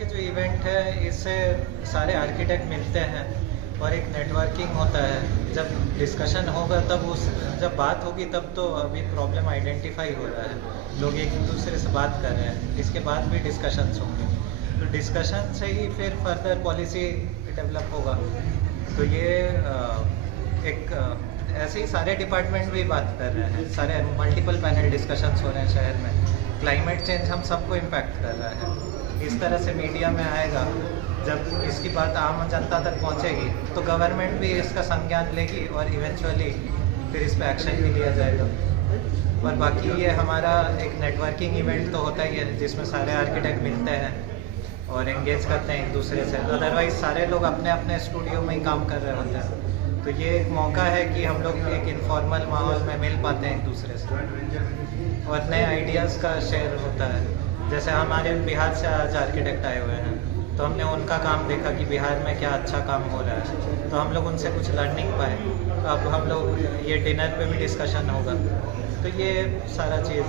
के जो इवेंट है इससे सारे आर्किटेक्ट मिलते हैं और एक नेटवर्किंग होता है। जब डिस्कशन होगा तब जब बात होगी तब तो अभी प्रॉब्लम आइडेंटिफाई हो रहा है, लोग एक दूसरे से बात कर रहे हैं, इसके बाद भी डिस्कशंस होंगे, तो डिस्कशन से ही फिर फर्दर पॉलिसी डेवलप होगा। तो ये ऐसे ही सारे डिपार्टमेंट भी बात कर रहे हैं, सारे मल्टीपल पैनल डिस्कशंस हो रहे हैं शहर में। क्लाइमेट चेंज हम सबको इम्पैक्ट कर रहा है, इस तरह से मीडिया में आएगा, जब इसकी बात आम जनता तक पहुंचेगी तो गवर्नमेंट भी इसका संज्ञान लेगी और इवेंचुअली फिर इस पर एक्शन भी लिया जाएगा। और बाकी ये हमारा एक नेटवर्किंग इवेंट तो होता ही है जिसमें सारे आर्किटेक्ट मिलते हैं और एंगेज करते हैं एक दूसरे से, अदरवाइज सारे लोग अपने अपने स्टूडियो में ही काम कर रहे होते हैं। तो ये एक मौका है कि हम लोग एक इनफॉर्मल माहौल में मिल पाते हैं एक दूसरे से और नए आइडियाज़ का शेयर होता है। जैसे हमारे बिहार से आज आर्किटेक्ट आए हुए हैं, तो हमने उनका काम देखा कि बिहार में क्या अच्छा काम हो रहा है, तो हम लोग उनसे कुछ लर्निंग पाए। अब हम लोग ये डिनर पे भी डिस्कशन होगा, तो ये सारा चीज़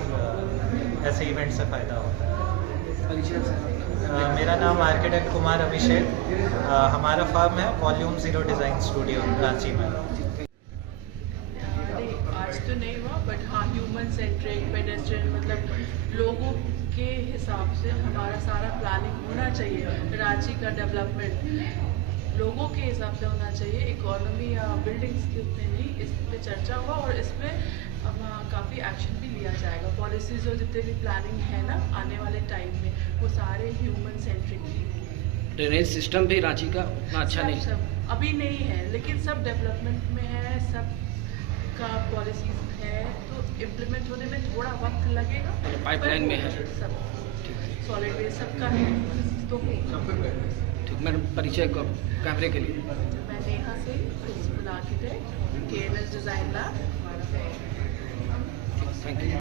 ऐसे इवेंट से फ़ायदा होता है। मेरा नाम आर्किटेक्ट कुमार अभिषेक, हमारा फर्म है वॉल्यूम 0 डिज़ाइन स्टूडियो रांची में। आज तो नहीं हुआ, बट हाँ ह्यूमन सेंट्रिक पेडेस्ट्रियन, मतलब लोगों के हिसाब से हमारा सारा प्लानिंग होना चाहिए। रांची का डेवलपमेंट लोगों के हिसाब से होना चाहिए, इकोनॉमी या बिल्डिंग्स के उतने नहीं। इस पे चर्चा हुआ और इस पर काफ़ी एक्शन भी लिया जाएगा। पॉलिसीज और जितने भी प्लानिंग है ना आने वाले टाइम में, वो सारे ह्यूमन सेंट्रिक ही। ड्रेनेज सिस्टम भी रांची का उतना अच्छा नहीं सब अभी नहीं है, लेकिन सब डेवलपमेंट में है, सब का पॉलिसीज है, तो इम्प्लीमेंट होने में थोड़ा वक्त लगेगा। पाइपलाइन में है, सब सॉलिड वेस्ट सबका है तो ठीक। मैडम परिचय कैमरे के लिए। मैं नेहा से principal architect KNS design lab. Thank you.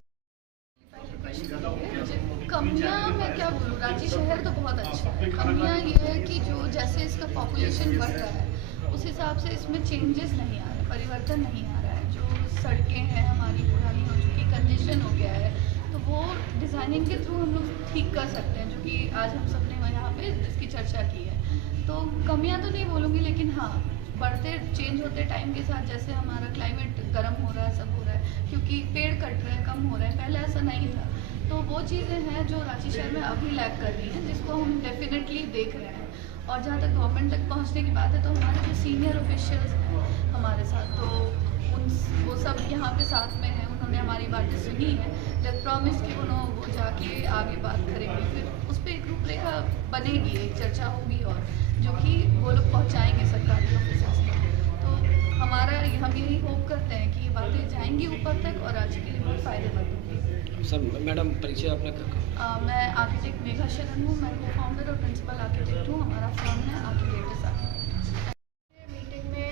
कमियाँ मैं क्या बोलूँ, रांची शहर तो बहुत अच्छा है। कमियाँ ये है कि जो जैसे इसका पॉपुलेशन बढ़ रहा है उस हिसाब से इसमें चेंजेस नहीं आ रहे, परिवर्तन नहीं आ रहा है। जो सड़कें हैं हमारी पुरानी हो चुकी, कंजेशन हो गया है, तो वो डिज़ाइनिंग के थ्रू हम लोग ठीक कर सकते हैं, जो कि आज हम सब ने यहाँ पे इसकी चर्चा की है। तो कमियाँ तो नहीं बोलूँगी, लेकिन हाँ बढ़ते चेंज होते टाइम के साथ, जैसे हमारा क्लाइमेट गर्म हो रहा है, सब हो रहा है, क्योंकि पेड़ कट रहे हैं, कम हो रहे हैं, पहले ऐसा नहीं था। तो वो चीज़ें हैं जो रांची शहर में अभी लैग कर रही हैं, जिसको हम डेफिनेटली देख रहे हैं। और जहाँ तक गवर्नमेंट तक पहुँचने की बात है, तो हमारे जो सीनियर ऑफिशियल्स हैं हमारे साथ, तो वो सब यहाँ पे साथ में हैं, उन्होंने हमारी बातें सुनी है, जब प्रॉमिस कि वो जाके आगे बात करेंगे, फिर उस पर एक रूपरेखा बनेगी, एक चर्चा होगी, और जो कि वो लोग पहुँचाएंगे सरकारी ऑफिसर्स तक। तो हमारा हम यही होप करते हैं कि ये बातें जाएंगी ऊपर तक और राज्य के लिए बहुत फ़ायदेमंद होंगी। सर मैडम परिचय अपना। मैं आर्किटेक्ट मेघा शरण हूँ, मैं को फाउंडर और प्रिंसिपल आर्किटेक्ट हूँ। हमारा फर्म है आर्किटेक्ट आर्किटेक्ट। मीटिंग में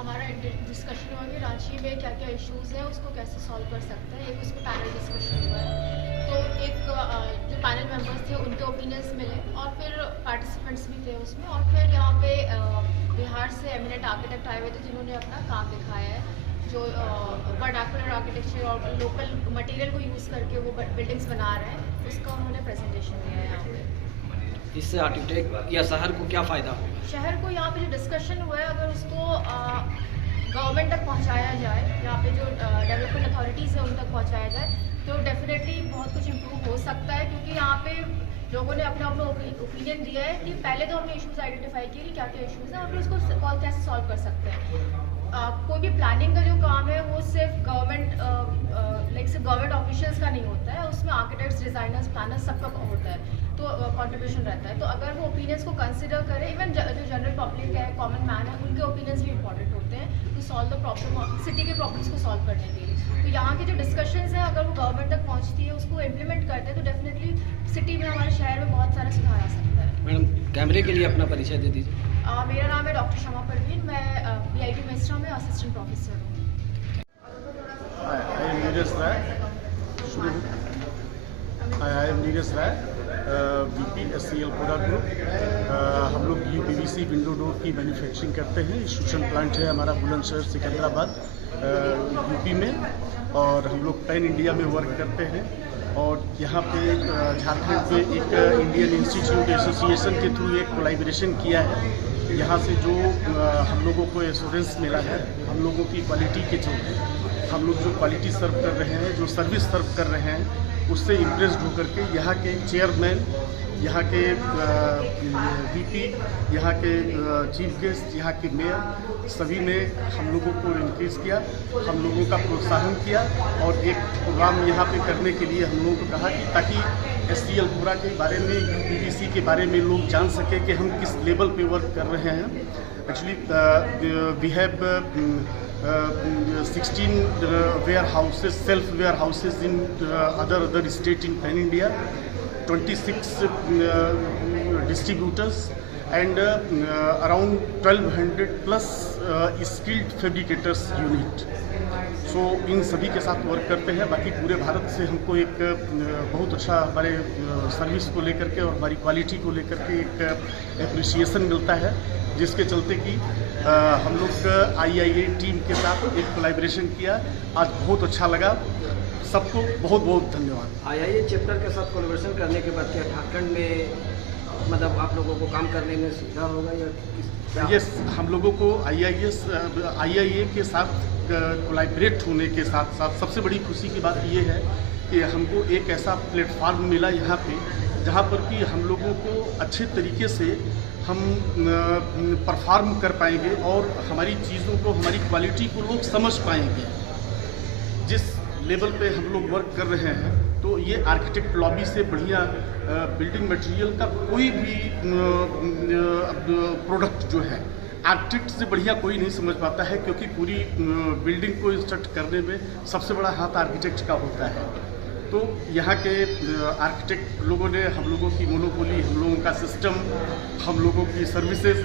हमारा डिस्कशन हुआ कि रांची में क्या क्या इश्यूज़ हैं, उसको कैसे सॉल्व कर सकते हैं। एक उस पर पैनल डिस्कशन हुआ है, तो एक जो पैनल मेंबर्स थे उनके ओपिनियंस मिले और फिर पार्टिसिपेंट्स भी थे उसमें, और फिर यहाँ पे बिहार से एमिनेंट आर्किटेक्ट आए हुए थे जिन्होंने अपना काम दिखाया है, जो वर्नाकुलर आर्किटेक्चर और लोकल मटेरियल को यूज़ करके वो बिल्डिंग्स बना रहे हैं, उसका उन्होंने प्रेजेंटेशन दिया है यहाँ पे। इससे आर्किटेक्ट या शहर को क्या फ़ायदा होगा? शहर को यहाँ पे जो डिस्कशन हुआ है, अगर उसको गवर्नमेंट तक पहुँचाया जाए, यहाँ पे जो डेवलपमेंट अथॉरिटीज़ है उन तक पहुँचाया जाए, तो डेफिनेटली बहुत कुछ इम्प्रूव हो सकता है। क्योंकि यहाँ पे लोगों ने अपना ओपिनियन दिया है कि पहले तो हमने इश्यूज़ आइडेंटिफाई किए कि क्या क्या इश्यूज़ हैं और फिर उसको कैसे सॉल्व कर सकते हैं। कोई भी प्लानिंग का जो काम है वो सिर्फ गवर्नमेंट ऑफिशियल्स का नहीं होता है, उसमें आर्किटेक्ट्स, डिज़ाइनर्स, प्लानर्स सबका होता है, तो कंट्रीब्यूशन रहता है। तो अगर वो ओपिनियंस को कंसिडर करें, इवन जो जनरल पब्लिक है, कॉमन मैन है, उनके ओपिनियंस भी इंपॉर्टेंट होते हैं to solve the problem, city के प्रॉब्लम्स को सॉल्व करने के लिए। तो यहाँ की जो डिस्कशंस हैं, अगर वो गवर्नमेंट तक पहुँचती है, उसको इम्प्लीमेंट करते हैं, तो डेफिनेटली सिटी में, हमारे शहर में बहुत सारा सुधार आ सकता है। मैडम कैमरे के लिए अपना परिचय दे दीजिए। मेरा नाम है डॉक्टर शमा परवीन, मैं BIT मेस्ट्रा में असिस्टेंट प्रोफेसर हूँ। I am Neeraj Rai, VP SCL product group. हम लोग UPVC विंडो डोर की मैन्युफैक्चरिंग करते हैं। इंस्टीट्यूशन प्लांट है हमारा बुलंदशहर सिकंदराबाद UP में, और हम लोग पैन इंडिया में वर्क करते हैं। और यहाँ पे झारखंड में एक इंडियन इंस्टीट्यूट एसोसिएशन के थ्रू एक कोलैबोरेशन किया है। यहाँ से जो हम लोगों को एश्योरेंस मिला है, हम लोगों की क्वालिटी के जो हम लोग जो क्वालिटी सर्व कर रहे हैं, जो सर्विस सर्व कर रहे हैं, उससे इम्प्रेस्ड होकर के यहाँ के चेयरमैन, यहाँ के वीपी, यहाँ के चीफ गेस्ट, यहाँ के मेयर, सभी ने हम लोगों को इंक्रीज किया, हम लोगों का प्रोत्साहन किया और एक प्रोग्राम यहाँ पे करने के लिए हम लोगों को कहा कि ताकि STL पूरा के बारे में, UPVC के बारे में लोग जान सके कि हम किस लेवल पे वर्क कर रहे हैं। Actually we have 16 warehouses, self warehouses in other state in Pan India, 26 distributors and around 1200 plus skilled fabricators unit. सो इन सभी के साथ वर्क करते हैं। बाकी पूरे भारत से हमको एक बहुत अच्छा हमारे सर्विस को लेकर के और हमारी क्वालिटी को लेकर के एक एप्रिसिएशन मिलता है, जिसके चलते कि हम लोग IIA टीम के साथ एक कोलैबोरेशन किया। आज बहुत अच्छा लगा। सबको बहुत बहुत धन्यवाद। IIA चैप्टर के साथ कोलैबोरेशन करने के बाद क्या झारखंड में मतलब आप लोगों को काम करने में सुविधा होगा या यस, हम लोगों को IIA के साथ कोलैबोरेट होने के साथ साथ सबसे बड़ी खुशी की बात ये है कि हमको एक ऐसा प्लेटफार्म मिला यहाँ पे, जहाँ पर कि हम लोगों को अच्छे तरीके से हम परफॉर्म कर पाएंगे और हमारी चीज़ों को, हमारी क्वालिटी को लोग समझ पाएंगे। जिस लेवल पे हम लोग वर्क कर रहे हैं, तो ये आर्किटेक्ट लॉबी से बढ़िया बिल्डिंग मटेरियल का कोई भी प्रोडक्ट जो है आर्किटेक्ट से बढ़िया कोई नहीं समझ पाता है, क्योंकि पूरी बिल्डिंग को इंस्ट्रक्ट करने में सबसे बड़ा हाथ आर्किटेक्ट का होता है। तो यहाँ के आर्किटेक्ट लोगों ने हम लोगों की मोनोपोली, हम लोगों का सिस्टम, हम लोगों की सर्विसेज